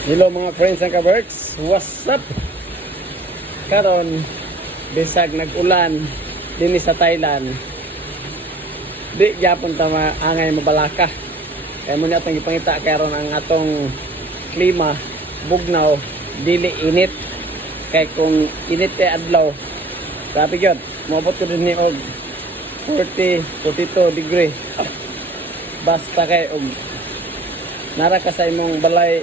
Hello mga friends and ka-works, what's up? Karon bisag nag-ulan din sa Thailand. Di gyapon ta angay mabalaka. Kay mo ni atong gipangita karon ang atong klima bugnaw, dili init. Kay kung init kay adlaw, sabi gyud, moabot ko din ni og 40, 42 degree. Basta kay og nara ka sa imong balay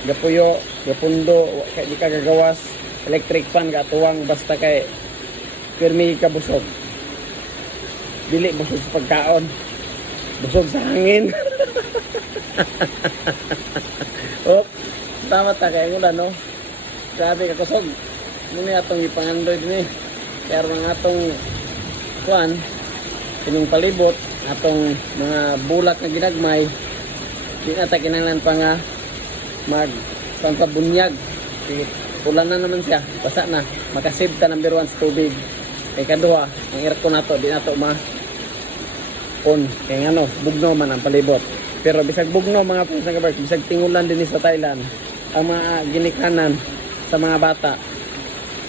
gapuyo, gapundo, kay di ka gagawas, electric fan gatuwang basta kay pirmi ka busog. Dili busog sa pagkaon, busog sa hangin. Oh, tama ta kay ulan no. Grabe ka kusog. Muna atong ipangandoy din eh. Pero nga atong kuan, kining palibot, atong mga bulak na ginagmay, di na ta kinahanglan pa nga magpampabunyag. Ulan na naman siya, basa na, makasave ta number 1 sa tubig. Kay kaduha, ang aircon nato di nato on kay ano, bugno man ang palibot. Pero bisag bugno mga friends nga kabark, bisag tingulan din sa Thailand, ang mga ginikanan sa mga bata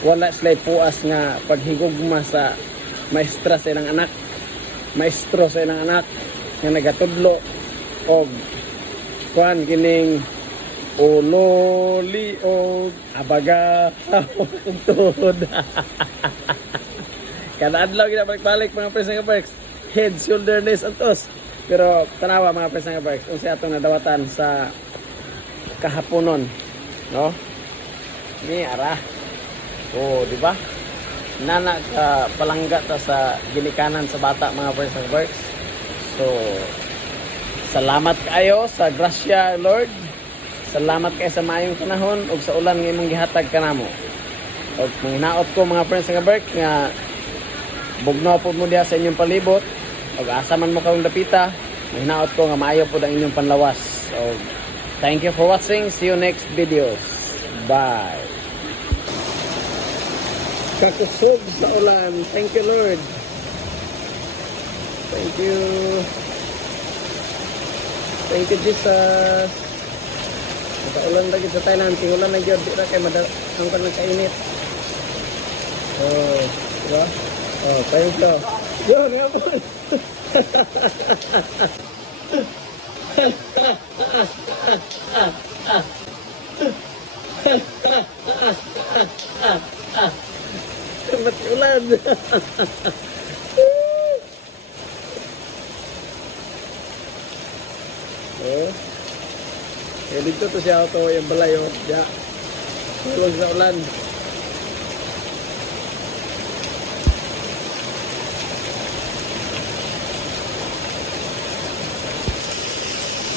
wala sila puas nga paghigugma sa maestra sa ilang anak, maestro sa ilang anak nga nagatudlo og kuan kining uloli o abaga tuhod. Kada adlaw gina balik-balik mga friends nga perks, head, shoulder, knees, antos. Pero tanawa mga friends nga perks, unsa atong nadawatan sa kahaponon, no? Ni ara. Oh, di ba? Nana ka palangga ta sa ginikanan sa bata mga friends nga perks. So salamat kayo sa grasya Lord. Salamat kayo sa maayong panahon ug sa ulan nga imong gihatag kanamo. Ug manginaot ko mga friends nga berk nga bugnaw po mo diha sa inyong palibot ug asa man mo kang dapita, manginaot ko nga maayo po ang inyong panlawas. So thank you for watching. See you next videos. Bye. Kakusog sa ulan. Thank you Lord. Thank you. Thank you Jesus. Ulan lagi sa Thailand, tingulan na dyan, di na kayo ang pagkainit. Oh, diba? Oh, thank you. Yun, yun. Mati ulan. Oh. Eh, dito to siya auto yung balay oh. Ya. Tulog sa ulan.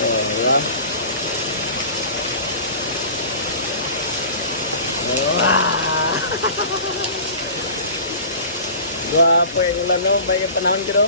Oh, ya. Wah. Gwapo yung ulan no, baik panahon kiro.